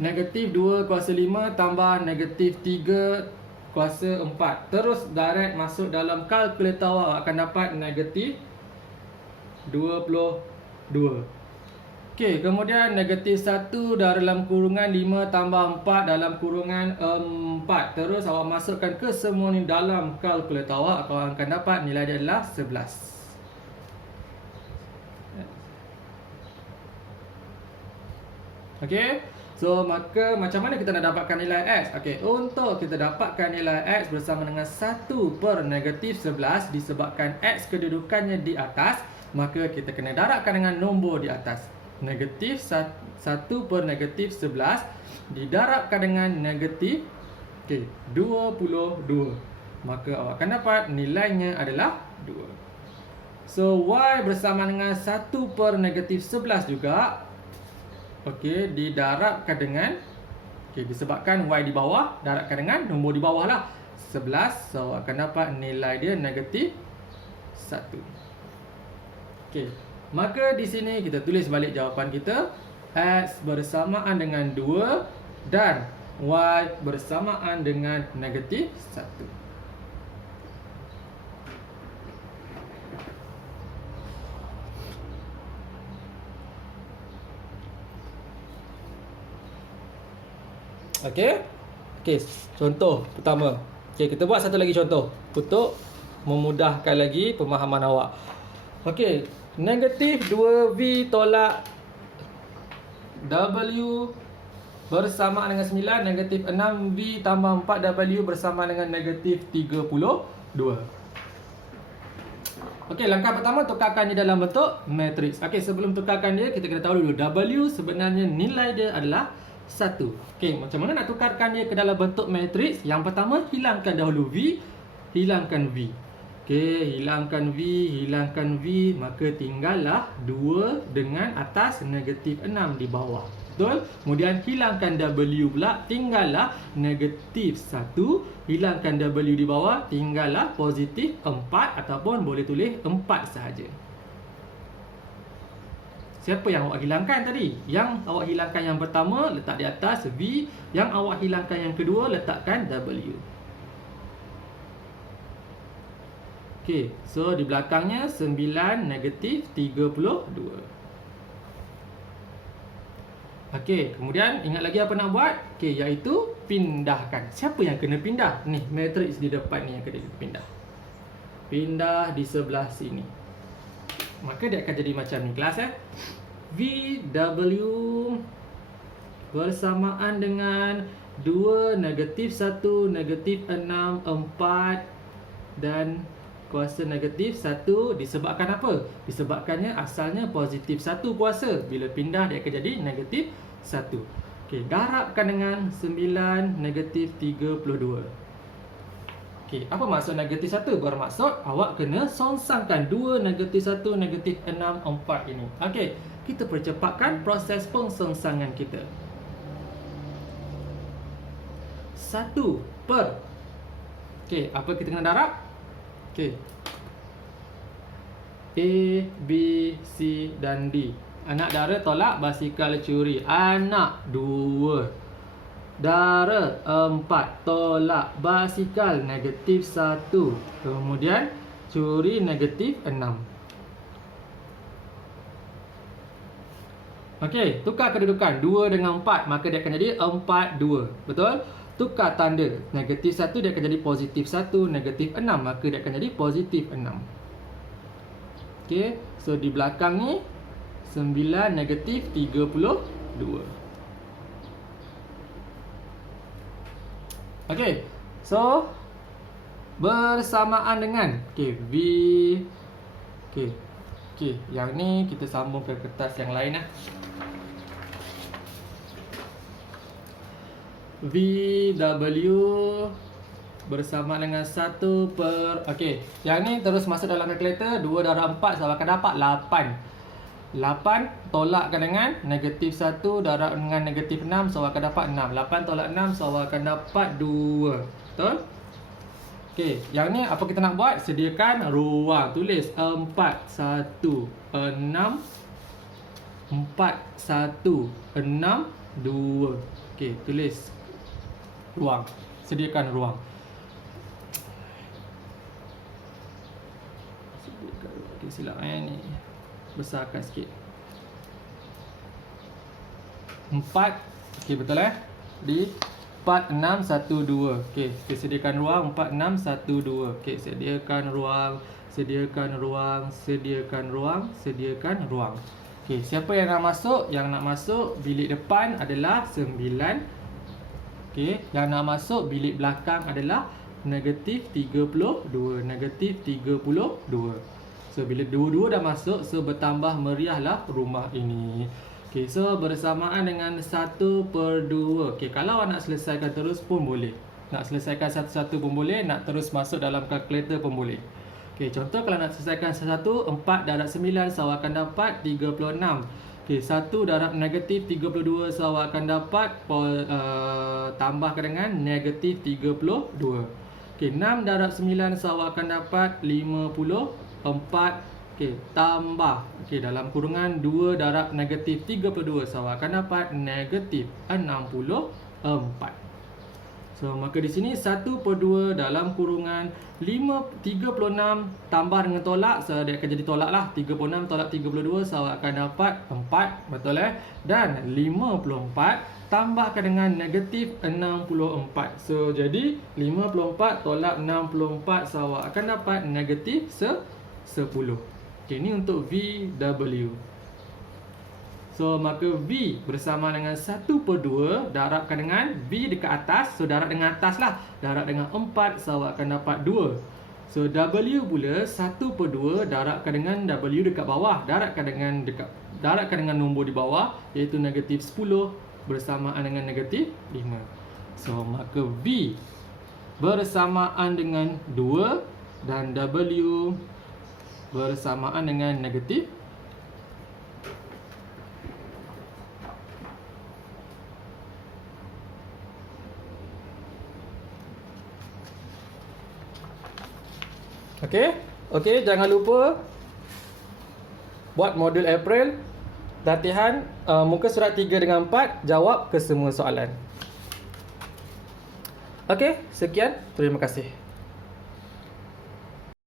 Negatif 2 kuasa 5 tambah negatif 3 kuasa 4. Terus direct masuk dalam kalkulator awak akan dapat negatif 22. Okey, kemudian negatif 1 dalam kurungan 5 tambah 4 dalam kurungan 4. Terus awak masukkan ke semua ni dalam kalkulator awak akan dapat nilai dia adalah 11. Okey. So, maka macam mana kita nak dapatkan nilai X? Okey, untuk kita dapatkan nilai X bersama dengan 1 per negatif 11 disebabkan X kedudukannya di atas, maka kita kena darabkan dengan nombor di atas. Negatif 1 per negatif 11 didarabkan dengan negatif 22. Maka awak akan dapat nilainya adalah 2. So, Y bersama dengan 1 per negatif 11 juga. Okey, didarabkan dengan disebabkan Y di bawah, darabkan dengan nombor di bawah lah 11. So akan dapat nilai dia negatif 1. Okey, maka di sini kita tulis balik jawapan kita. X bersamaan dengan 2 dan Y bersamaan dengan negatif 1. Okey. Okey, contoh pertama. Okey, kita buat satu lagi contoh untuk memudahkan lagi pemahaman awak. Okey, negatif 2V tolak W bersamaan dengan 9, negatif 6V tambah 4W bersamaan dengan negatif 32. Okey, langkah pertama tukarkan dia dalam bentuk matriks. Okey, sebelum tukarkan dia, kita kena tahu dulu W sebenarnya nilai dia adalah 1. Okey, macam mana nak tukarkan dia ke dalam bentuk matriks? Yang pertama, hilangkan dahulu V, hilangkan V. Okey, hilangkan V, maka tinggallah 2 dengan atas negatif 6 di bawah. Betul? Kemudian hilangkan W pula, tinggallah negatif 1, hilangkan W di bawah, tinggallah positif 4 ataupun boleh tulis 4 sahaja. Siapa yang awak hilangkan tadi? Yang awak hilangkan yang pertama, letak di atas V. Yang awak hilangkan yang kedua, letakkan W. Okey, so di belakangnya 9 negatif 32. Okey, kemudian ingat lagi apa nak buat? Okey, iaitu pindahkan. Siapa yang kena pindah? Ni, matriks di depan ni yang kena pindah. Pindah di sebelah sini. Maka dia akan jadi macam ni kelas VW bersamaan dengan 2 negatif 1 negatif 6 4 dan kuasa negatif 1 disebabkan apa? Disebabkannya asalnya positif 1 kuasa. Bila pindah dia akan jadi negatif 1. Okey, darabkan dengan 9 negatif 32. Okey, apa maksud negatif 1? Bermaksud awak kena songsangkan 2 negatif 1 negatif 6 4 ini. Okey, kita percepatkan proses pengsongsangan kita. 1 per. Okey, apa kita kena darab? Okey. A, B, C dan D. Anak dara tolak basikal curi. Anak 2. Dara 4 tolak basikal negatif 1. Kemudian curi negatif 6. Okey, tukar kedudukan 2 dengan 4, maka dia akan jadi 4 2. Betul? Tukar tanda negatif 1 dia akan jadi positif 1, negatif 6, maka dia akan jadi positif 6. Okey, so di belakang ni 9 negatif 32. Okey, so bersamaan dengan V. Okey, yang ni kita sambung ke kertas yang lain lah. VW bersama dengan 1 per. Okey, yang ni terus masuk dalam kalkulator. 2 darab 4 so akan dapat 8. 8 tolakkan dengan negatif 1 darab dengan negatif 6 so akan dapat 6. 8 tolak 6 so akan dapat 2. Betul? Okey, yang ni apa kita nak buat? Sediakan ruang. Tulis 4 1 6 4, 1, 6, 2. Okey, tulis ruang. Sediakan ruang. Okey, silap ni. Besarkan sikit. 4. Okey, betul Di 4, 6, 1, 2. Okey, sediakan ruang 4, 6, 1, 2. Okey, sediakan ruang, sediakan ruang, sediakan ruang, sediakan ruang. Okey, siapa yang nak masuk? Yang nak masuk bilik depan adalah 9. Okey, yang nak masuk bilik belakang adalah negatif 32, negatif 32. So, bila dua-dua dah masuk, so bertambah meriahlah rumah ini. Okey, so bersamaan dengan 1/2. Okey, kalau awak nak selesaikan terus pun boleh. Nak selesaikan satu-satu pun boleh, nak terus masuk dalam kalkulator pun boleh. Okey, contoh kalau nak selesaikan satu, 4 darab 9, so awak akan dapat 36. Okey, 1 darab negatif 32, so awak akan dapat tambahkan dengan negatif 32. Okey, 6 darab 9, so awak akan dapat 54. Okey, tambah. Okey, dalam kurungan 2 darab negatif 32, so awak akan dapat negatif 64. So, maka di sini 1/2 dalam kurungan 36 tambah dengan tolak. So, dia akan jadi tolak lah. 36 tolak 32, so awak akan dapat 4. Betul Dan 54 tambahkan dengan negatif 64. So, jadi 54 tolak 64, so awak akan dapat negatif 10. Okay, ini untuk VW. So, maka V bersama dengan 1/2 darabkan dengan V dekat atas. So, darab dengan atas lah. Darab dengan 4, so awak akan dapat 2. So, W pula 1/2 darabkan dengan W dekat bawah. Darabkan dengan nombor di bawah, iaitu negatif 10 bersamaan dengan negatif 5. So, maka V bersamaan dengan 2 dan W bersamaan dengan negatif 5. Okey, jangan lupa buat modul April. Latihan muka surat 3 dengan 4, jawab ke semua soalan. Okey, sekian. Terima kasih.